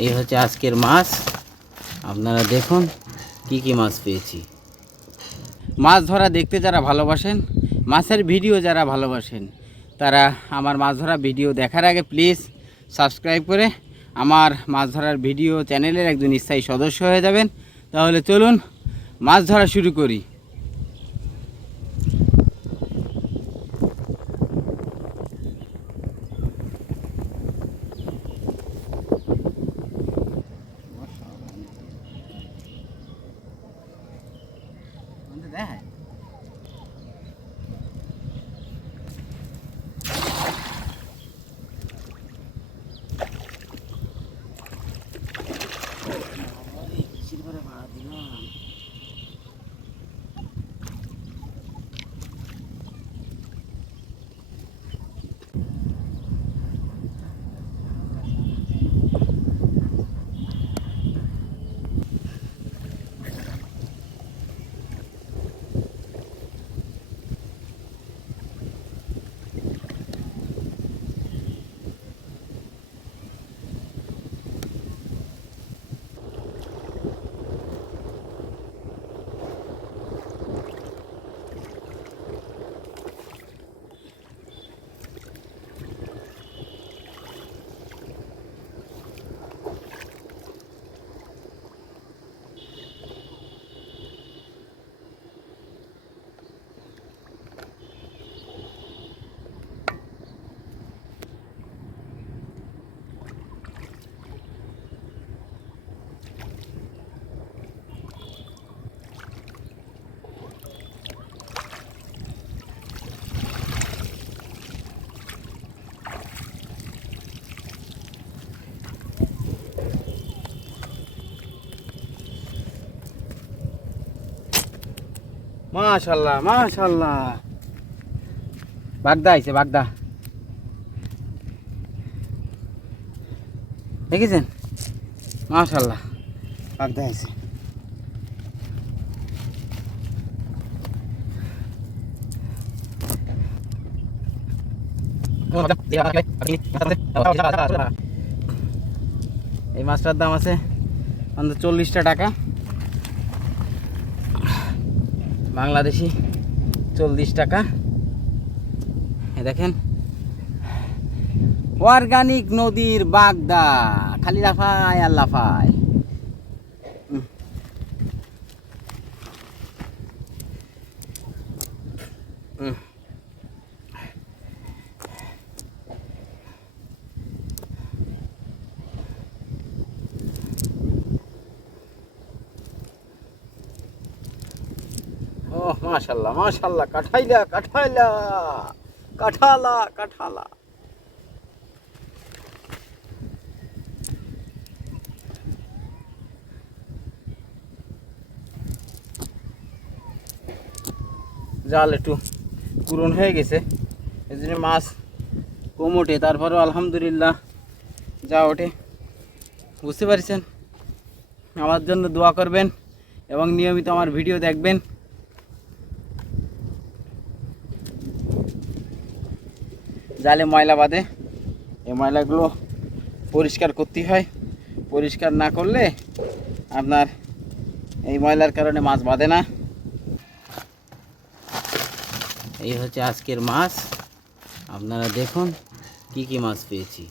এই হচ্ছে আজকের মাছ। আপনারা দেখুন কি কি মাছ পেয়েছি। মাছ ধরা দেখতে যারা ভালোবাসেন, মাছের ভিডিও যারা ভালোবাসেন, তারা আমার মাছ ধরা ভিডিও দেখার আগে প্লিজ সাবস্ক্রাইব করে আমার মাছ ধরার ভিডিও চ্যানেলের একজন স্থায়ী সদস্য হয়ে যাবেন। তাহলে চলুন মাছ ধরা শুরু করি। মাশাআল্লাহ মাশাআল্লাহ, বাগদা আইছে, বাগদা দেখেছেন? মাশাআল্লাহ, বাগদা আইছে। এই মাছটার দাম আছে অন্তত 40টা টাকা, বাংলাদেশি 40 টাকা। দেখেন অর্গানিক নদীর বাগদা, খালি লাফায় আর লাফায়। ওহ মাশাআল্লাহ মাশাআল্লাহ, কাঠাইলা কাঠাইলা কাঠালা কাঠালা। জাল একটু পূরণ হয়ে গেছে, এই জন্য মাছ কম ওঠে, তারপরেও আলহামদুলিল্লাহ যা ওঠে। বুঝতে পারছেন? আমার জন্য দোয়া করবেন এবং নিয়মিত আমার ভিডিও দেখবেন। জালে ময়লা বাঁধে, এই ময়লাগুলো পরিষ্কার করতে হয়। পরিষ্কার না করলে আপনার এই ময়লার কারণে মাছ বাঁধে না। এই হচ্ছে আজকের মাছ। আপনারা দেখুন কি কি মাছ পেয়েছি।